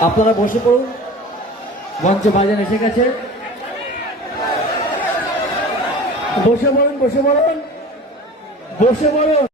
আপনারা বসে পড়ুন। মঞ্চ বাজান এসে গেছে। বসে পড়ুন বসে পড়ুন। বসে পড়ুন।